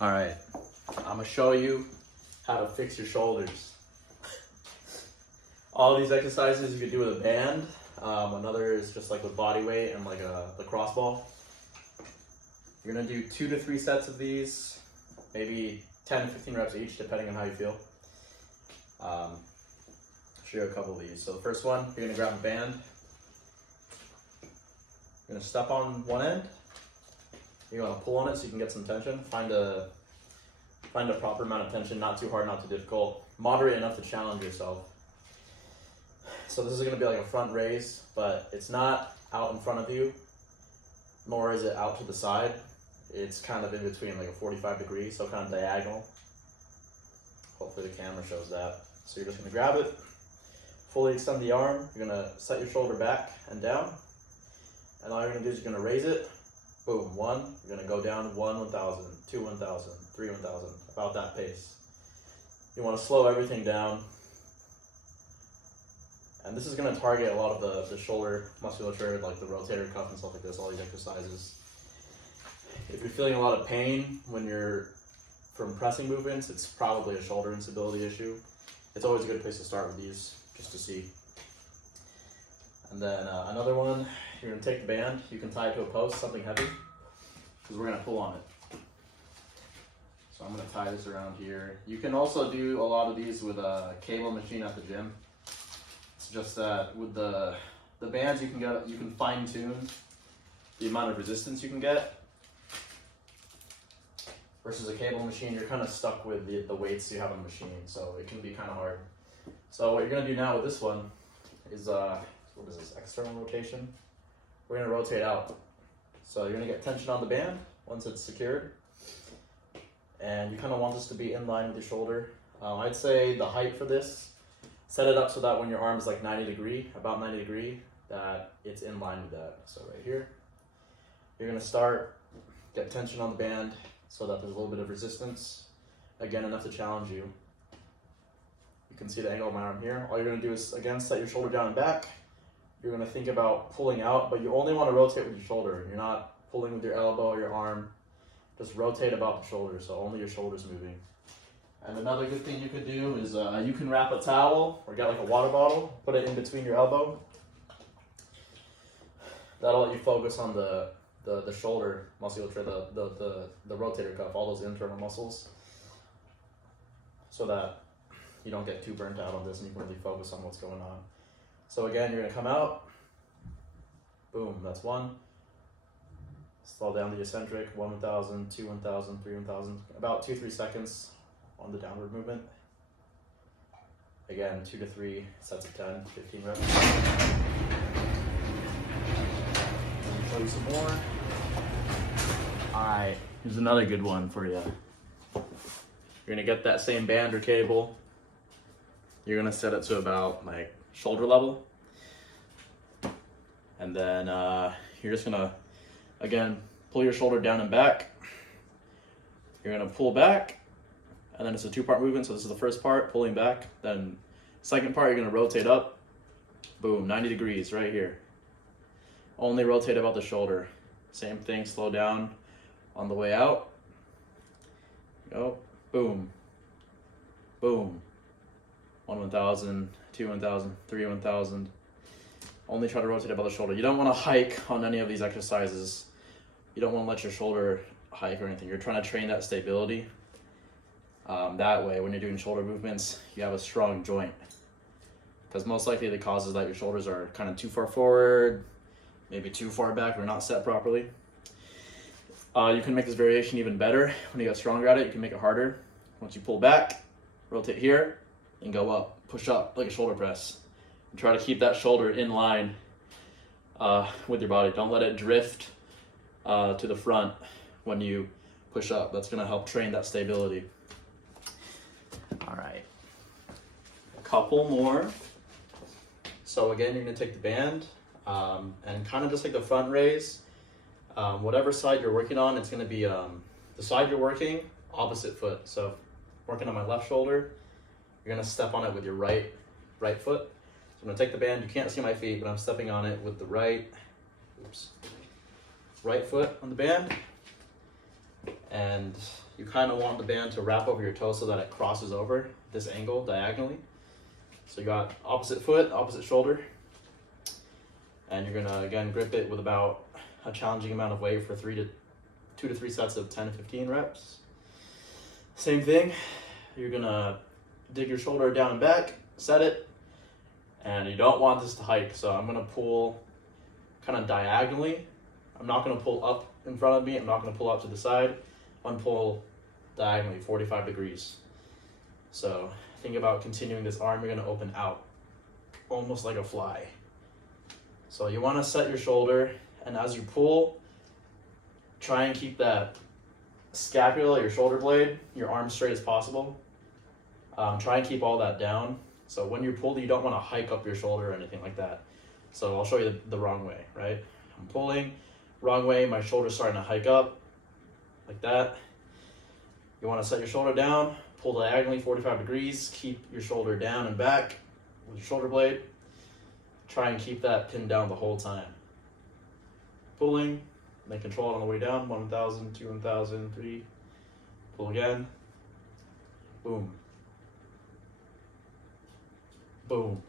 All right, I'm gonna show you how to fix your shoulders. All of these exercises you can do with a band. Another is just like with body weight and like a lacrosse ball. You're gonna do 2 to 3 sets of these, maybe 10 to 15 reps each, depending on how you feel. I'll show you a couple of these. So the first one, you're gonna grab a band. You're gonna step on one end. You want to pull on it so you can get some tension. Find a proper amount of tension, not too hard, not too difficult. Moderate enough to challenge yourself. So this is going to be like a front raise, but it's not out in front of you, nor is it out to the side. It's kind of in between, like a 45 degrees, so kind of diagonal. Hopefully the camera shows that. So you're just going to grab it, fully extend the arm. You're going to set your shoulder back and down. And all you're going to do is you're going to raise it. Boom, 1, you're gonna go down 1, 1,000, 2, 1,000, 3, 1,000, about that pace. You wanna slow everything down. And this is gonna target a lot of the shoulder musculature, like the rotator cuff and stuff like this, all these exercises. If you're feeling a lot of pain when you're from pressing movements, it's probably a shoulder instability issue. It's always a good place to start with these, just to see. And then another one, you're gonna take the band, you can tie it to a post, something heavy, because we're gonna pull on it. So I'm gonna tie this around here. You can also do a lot of these with a cable machine at the gym. It's just that with the bands you can fine tune the amount of resistance you can get. Versus a cable machine, you're kind of stuck with the weights you have on the machine, so it can be kind of hard. So what you're gonna do now with this one is what is this, external rotation? We're gonna rotate out. So you're gonna get tension on the band once it's secured. And you kind of want this to be in line with your shoulder. I'd say the height for this, set it up so that when your arm is like 90 degree, about 90 degree, that it's in line with that. So right here, you're gonna start, get tension on the band so that there's a little bit of resistance. Again, enough to challenge you. You can see the angle of my arm here. All you're gonna do is, again, set your shoulder down and back. You're gonna think about pulling out, but you only wanna rotate with your shoulder. You're not pulling with your elbow or your arm. Just rotate about the shoulder, so only your shoulder's moving. And another good thing you could do is you can wrap a towel or get like a water bottle, put it in between your elbow. That'll let you focus on the shoulder musculature, the rotator cuff, all those internal muscles, so that you don't get too burnt out on this and you can really focus on what's going on. So again, you're gonna come out, boom, that's 1. Slow down the eccentric, 1, 1,000, 2, 1,000, 3, 1,000, about 2-3 seconds on the downward movement. Again, 2 to 3 sets of 10, 15 reps. Show you some more. All right, here's another good one for you. You're gonna get that same band or cable. You're gonna set it to about like shoulder level. And then you're just gonna, again, pull your shoulder down and back. You're gonna pull back, and then it's a 2-part movement. So this is the first part, pulling back. Then second part, you're gonna rotate up. Boom, 90 degrees right here. Only rotate about the shoulder. Same thing, slow down on the way out. Go, boom, boom. 1, 1,000, 2, 1,000, 3, 1,000. Only try to rotate about the shoulder. You don't want to hike on any of these exercises. You don't want to let your shoulder hike or anything. You're trying to train that stability. That way, when you're doing shoulder movements, you have a strong joint. Because most likely the cause is that your shoulders are kind of too far forward, maybe too far back or not set properly. You can make this variation even better. When you get stronger at it, you can make it harder. Once you pull back, rotate here, and go up, push up like a shoulder press. And try to keep that shoulder in line with your body. Don't let it drift to the front when you push up. That's gonna help train that stability. All right, a couple more. So again, you're gonna take the band and kind of just like the front raise. Whatever side you're working on, it's gonna be the side you're working, opposite foot. So working on my left shoulder, you're gonna step on it with your right foot. So I'm gonna take the band, you can't see my feet, but I'm stepping on it with the right foot on the band. And you kind of want the band to wrap over your toe so that it crosses over this angle diagonally. So you got opposite foot, opposite shoulder. And you're gonna, again, grip it with about a challenging amount of weight for 2 to 3 sets of 10 to 15 reps. Same thing, you're gonna dig your shoulder down and back, set it, and you don't want this to hike. So I'm gonna pull kind of diagonally. I'm not gonna pull up in front of me. I'm not gonna pull out to the side. I'm gonna pull diagonally, 45 degrees. So think about continuing this arm. You're gonna open out, almost like a fly. So you wanna set your shoulder, and as you pull, try and keep that scapula, your shoulder blade, your arm straight as possible. Try and keep all that down. So when you pull, you don't want to hike up your shoulder or anything like that. So I'll show you the wrong way, right? I'm pulling, wrong way, my shoulder's starting to hike up, like that. You want to set your shoulder down, pull diagonally 45 degrees, keep your shoulder down and back with your shoulder blade. Try and keep that pinned down the whole time. Pulling, then control it on the way down, 1,000, 2, 1,000, 3. Pull again. Boom. Boom.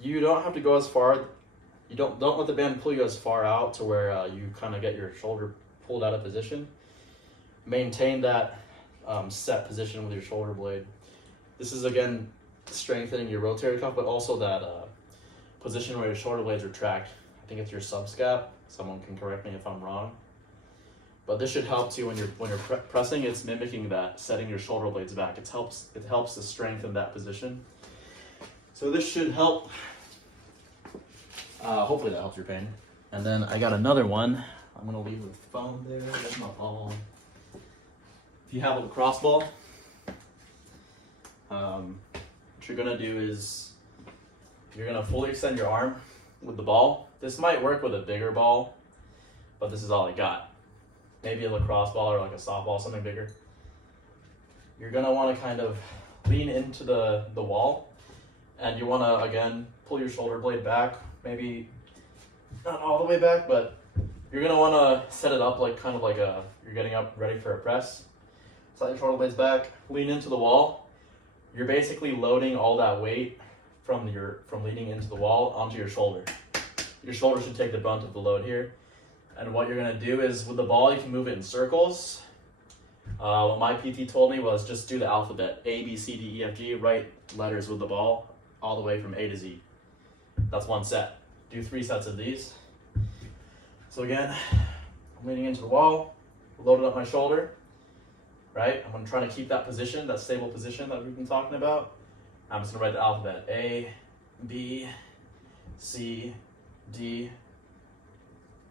You don't have to go as far. You don't let the band pull you as far out to where you kind of get your shoulder pulled out of position. Maintain that set position with your shoulder blade. This is, again, strengthening your rotator cuff, but also that position where your shoulder blades are tracked. I think it's your subscap. Someone can correct me if I'm wrong. But this should help too when you're pressing. It's mimicking that, setting your shoulder blades back. It helps to strengthen that position. So this should help. Hopefully that helps your pain. And then I got another one. I'm gonna leave the phone there. That's my phone. If you have a lacrosse ball, what you're gonna do is you're gonna fully extend your arm with the ball. This might work with a bigger ball, but this is all I got. Maybe a lacrosse ball or like a softball, something bigger. You're gonna wanna kind of lean into the wall, and you wanna, again, pull your shoulder blade back, maybe not all the way back, but you're gonna wanna set it up like kind of like you're getting up ready for a press. Set your shoulder blades back, lean into the wall. You're basically loading all that weight from leaning into the wall onto your shoulder. Your shoulder should take the brunt of the load here. And what you're gonna do is with the ball, you can move it in circles. What my PT told me was just do the alphabet, A, B, C, D, E, F, G, write letters with the ball all the way from A to Z. That's one set. Do 3 sets of these. So again, I'm leaning into the wall, loaded up my shoulder, right? I'm gonna try to keep that position, that stable position that we've been talking about. I'm just gonna write the alphabet, A, B, C, D,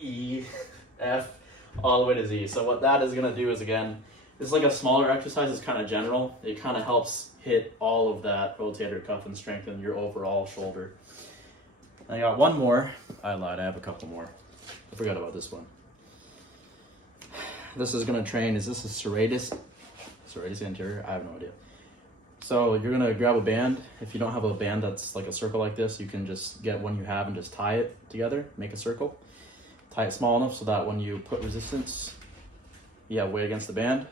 E, F, all the way to Z. So what that is gonna do is, again, it's like a smaller exercise. It's kind of general. It kind of helps hit all of that rotator cuff and strengthen your overall shoulder. I got one more. I lied, I have a couple more. I forgot about this one. This is gonna train, is this a serratus anterior? I have no idea. So you're gonna grab a band. If you don't have a band that's like a circle like this, you can just get one you have and just tie it together, make a circle. Tie it small enough so that when you put resistance, you have weight against the band.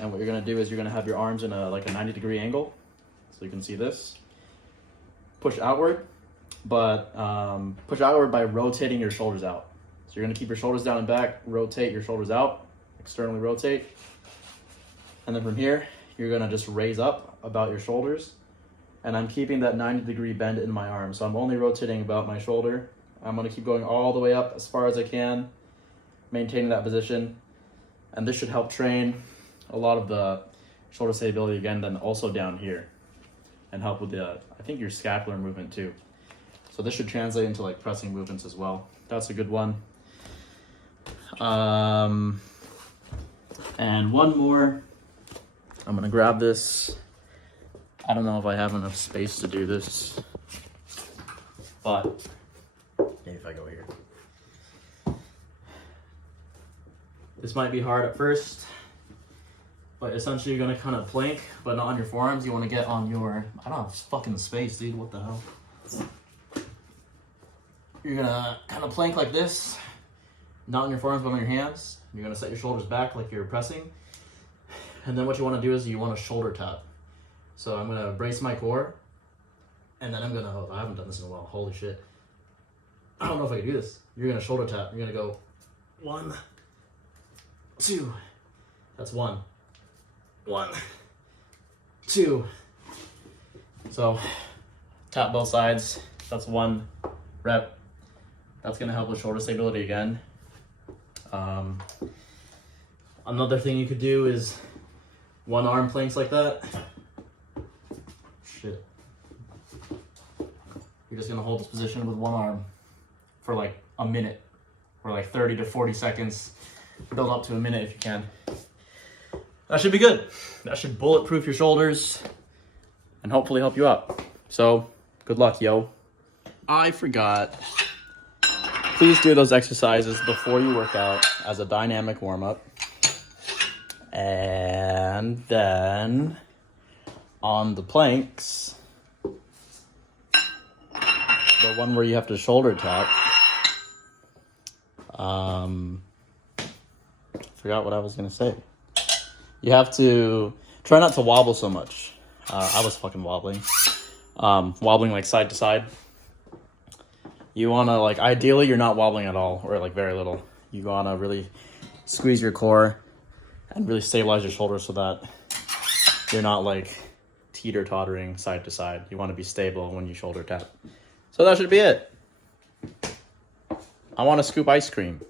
And what you're gonna do is you're gonna have your arms in a 90-degree angle. So you can see this. Push outward, but push outward by rotating your shoulders out. So you're gonna keep your shoulders down and back, rotate your shoulders out, externally rotate. And then from here, you're gonna just raise up about your shoulders. And I'm keeping that 90-degree bend in my arm. So I'm only rotating about my shoulder. I'm gonna keep going all the way up as far as I can, maintaining that position. And this should help train a lot of the shoulder stability again, then also down here, and help with I think your scapular movement too. So this should translate into like pressing movements as well. That's a good one. And one more. I'm gonna grab this. I don't know if I have enough space to do this, but maybe if I go here. This might be hard at first, but essentially you're gonna kind of plank, but not on your forearms. You wanna get on your, I don't have fucking space, dude, what the hell? You're gonna kind of plank like this. not on your forearms, but on your hands. You're gonna set your shoulders back like you're pressing. And then what you wanna do is you wanna shoulder tap. So I'm gonna brace my core, and then I'm gonna, I haven't done this in a while, holy shit. I don't know if I can do this. You're gonna shoulder tap. You're gonna go 1, 2. That's 1. 1, 2. So tap both sides. That's 1 rep. That's gonna help with shoulder stability again. Another thing you could do is 1 arm planks like that. Shit. You're just gonna hold this position with 1 arm for like a minute, or like 30 to 40 seconds. Build up to a minute if you can. That should be good. That should bulletproof your shoulders and hopefully help you out. So, good luck, yo. I forgot. Please do those exercises before you work out as a dynamic warm-up. And then on the planks, the one where you have to shoulder tap, forgot what I was gonna say. You have to try not to wobble so much. I was fucking wobbling. Wobbling like side to side. You wanna, like, ideally you're not wobbling at all, or like very little. You wanna really squeeze your core and really stabilize your shoulders so that you're not like teeter-tottering side to side. You wanna be stable when you shoulder tap. So that should be it. I wanna scoop ice cream.